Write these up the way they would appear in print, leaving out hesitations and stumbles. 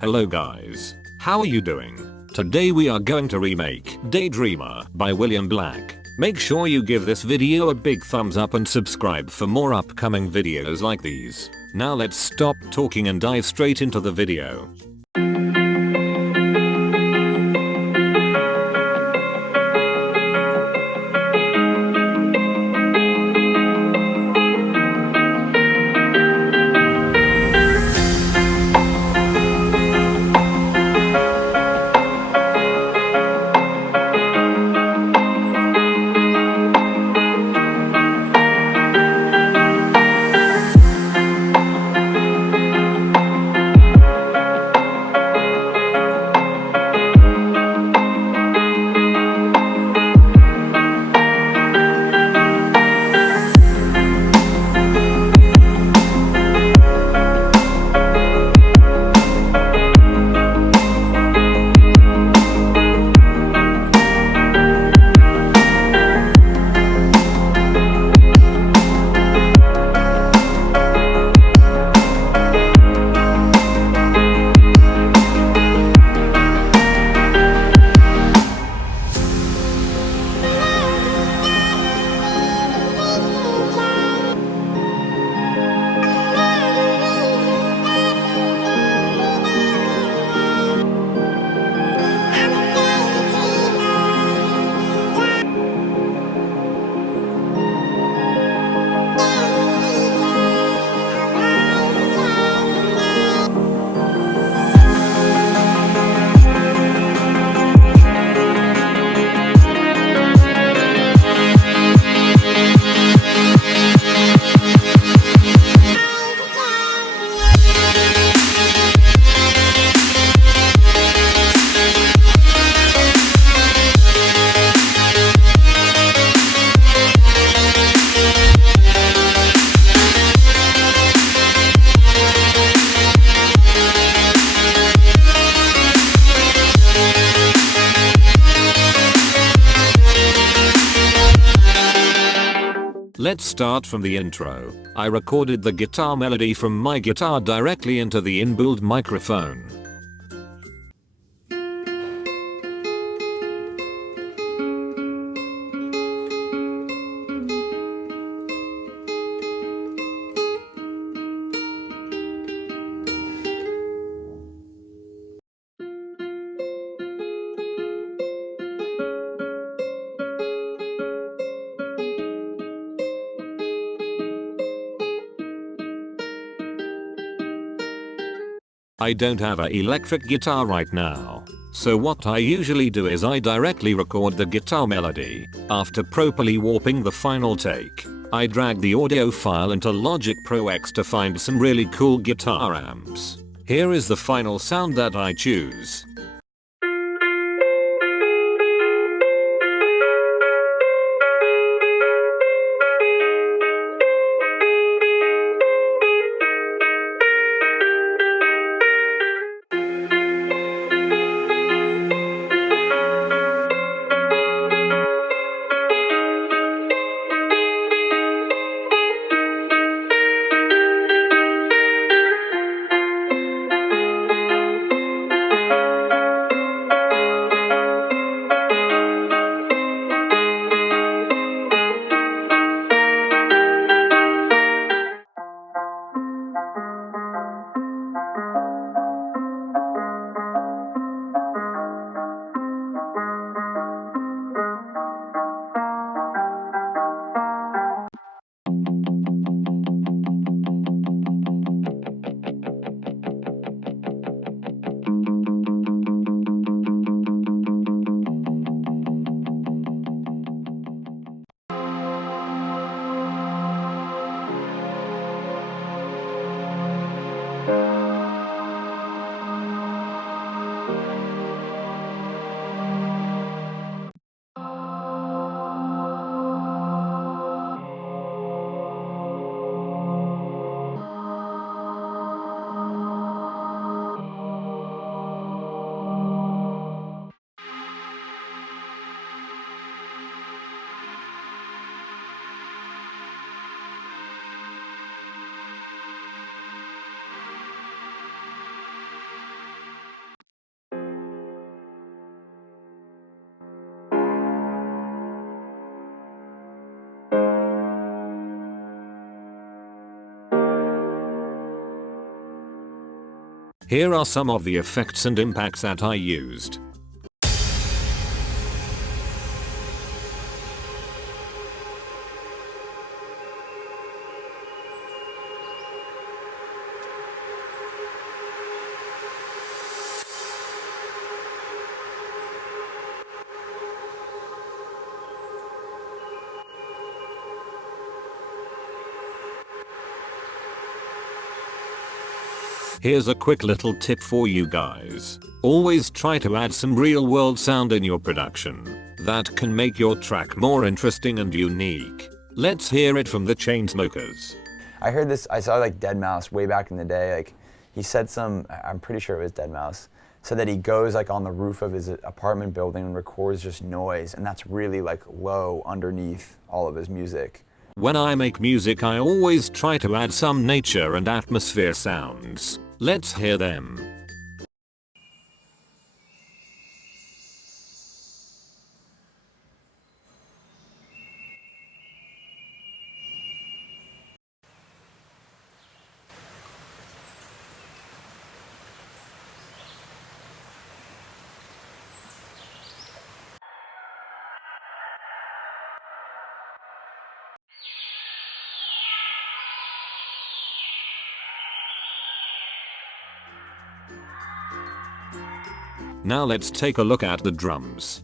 Hello guys, how are you doing? Today we are going to remake Daydreamer by William Black. Make sure you give this video a big thumbs up and subscribe for more upcoming videos like these. Now let's stop talking and dive straight into the video. Let's start from the intro. I recorded the guitar melody from my guitar directly into the inbuilt microphone. I don't have an electric guitar right now, so what I usually do is I directly record the guitar melody. After properly warping the final take, I drag the audio file into Logic Pro X to find some really cool guitar amps. Here is the final sound that I choose. Here are some of the effects and impacts that I used. Here's a quick little tip for you guys. Always try to add some real world sound in your production. That can make your track more interesting and unique. Let's hear it from the Chainsmokers. I heard this, I saw like deadmau5 way back in the day, like he said I'm pretty sure it was deadmau5, said that he goes like on the roof of his apartment building and records just noise, and that's really like low underneath all of his music. When I make music I always try to add some nature and atmosphere sounds. Let's hear them. Now let's take a look at the drums.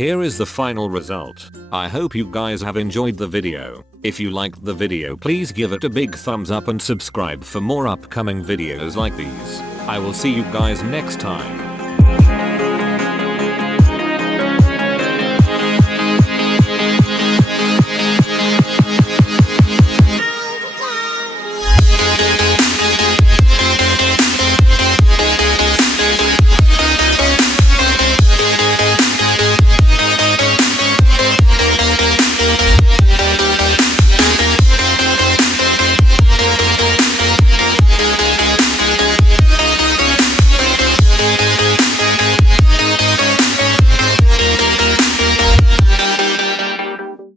Here is the final result. I hope you guys have enjoyed the video. If you liked the video, please give it a big thumbs up and subscribe for more upcoming videos like these. I will see you guys next time.